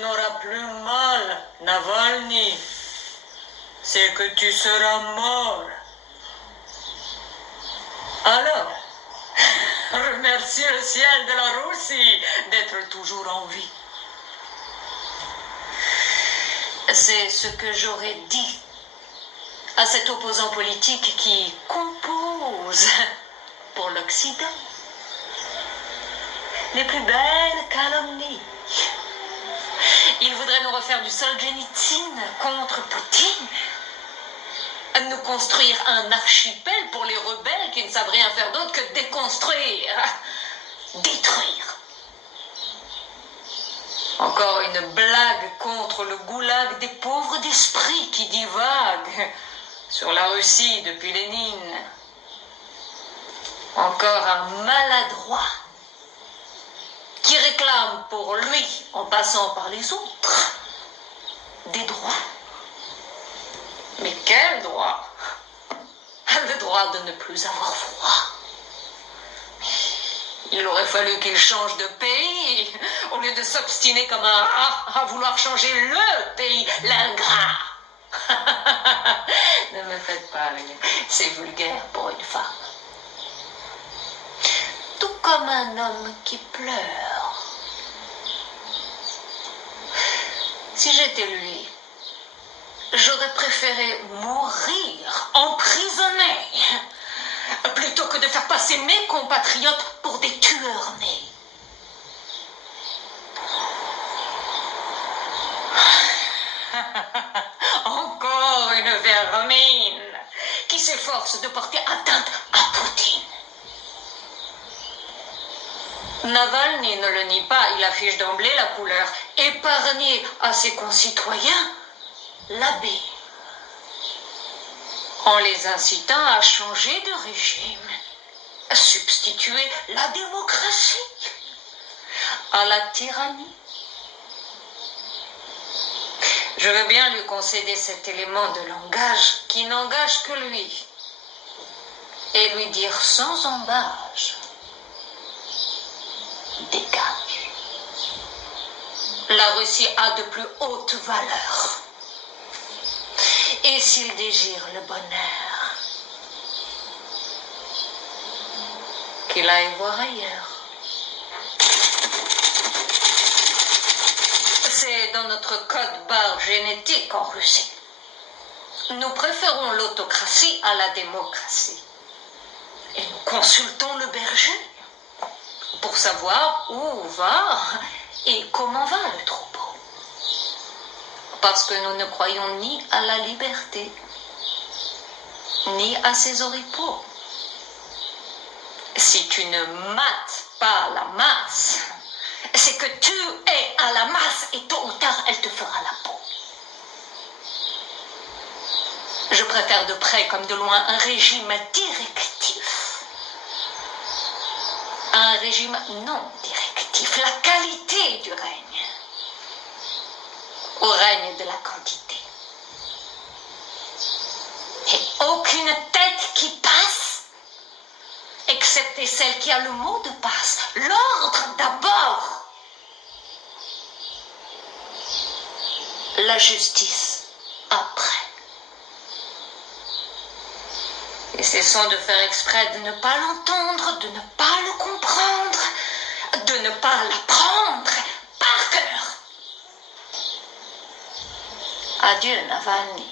n'auras plus mal, Navalny. C'est que tu seras mort. Alors, remercie le ciel de la Russie d'être toujours en vie. C'est ce que j'aurais dit à cet opposant politique qui compose pour l'Occident les plus belles calomnies. Il voudrait nous refaire du Solzhenitsyn contre Poutine, nous construire un archipel pour les rebelles qui ne savent rien faire d'autre que déconstruire, détruire. Encore une blague contre le goulag des pauvres d'esprit qui divaguent sur la Russie depuis Lénine. Encore un maladroit qui réclame pour lui, en passant par les autres, des droits. Mais quel droit? Le droit de ne plus avoir froid. Il aurait fallu qu'il change de pays, au lieu de s'obstiner comme un rat à vouloir changer le pays, l'ingrat. Ne me faites pas rire, c'est vulgaire pour une femme. Tout comme un homme qui pleure. Si j'étais lui, j'aurais préféré mourir emprisonné plutôt que de faire passer mes compatriotes pour des tueurs nés. Encore une vermine qui s'efforce de porter atteinte à Poutine. Navalny ne le nie pas, il affiche d'emblée la couleur épargnée à ses concitoyens, l'abbé, en les incitant à changer de régime, à substituer la démocratie à la tyrannie. Je veux bien lui concéder cet élément de langage qui n'engage que lui et lui dire sans embâge: dégage. La Russie a de plus hautes valeurs. Et s'il désire le bonheur, qu'il aille voir ailleurs. C'est dans notre code barre génétique en Russie. Nous préférons l'autocratie à la démocratie. Et nous consultons le berger pour savoir où va et comment va le troupeau. Parce que nous ne croyons ni à la liberté, ni à ses oripeaux. Si tu ne mates pas la masse, c'est que tu es à la masse et tôt ou tard, elle te fera la peau. Je préfère de près comme de loin un régime directif. Un régime non directif, la qualité du règne au règne de la quantité. Et aucune tête qui passe, excepté celle qui a le mot de passe. L'ordre d'abord. La justice après. Et cessons de faire exprès de ne pas l'entendre, de ne pas le comprendre, de ne pas l'apprendre par cœur. Adieu, Navalny.